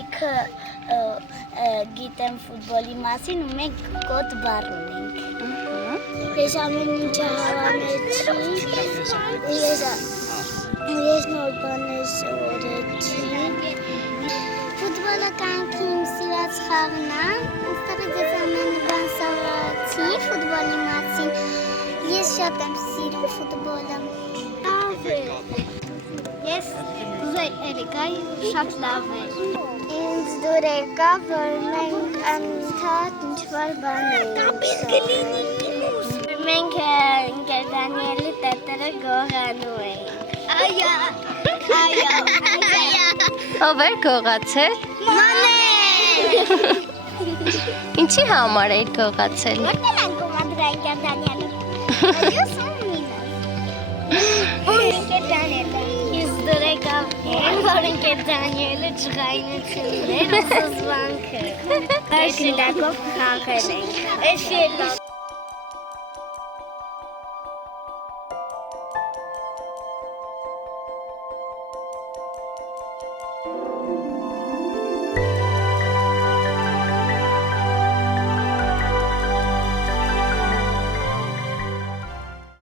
լիքը գիտեմ ֆուտբոլի մասին ու մենք կոդ բառ ունենք։ Ես ամեն ինչը հավանեցի ու ես նոր բաներ սովորեցի։ Ֆուտբոլը կանքի իմ սիրած խաղն է, այստեղից ես ամեն բան սովորեցի ֆուտբոլի մասին։ Ես շատ եմ սիրում ֆուտբոլը։ Ես Էրիկայի շատ լավ էր։ Ինձ դուր եկավ, որ մենք անընդհատ ինչ-որ բաներ ենք սովորում։ Մենք ընկեր Դանիելի տետերը գողանում էինք։ Այո։ Ով էր գողացել։ Մանե։ Ինչի համար էր գողացել։ Որտե՞ղ ենք կոմանդրա ընկեր Դանիելը։ Այո, Ընկեր Դանիելը։ Ես դուր եկավ, որ ընկեր Դանիելը ջղայնություններ ու զզվանքը։ Այս լակով խաղել ենք։ Էս ելավ։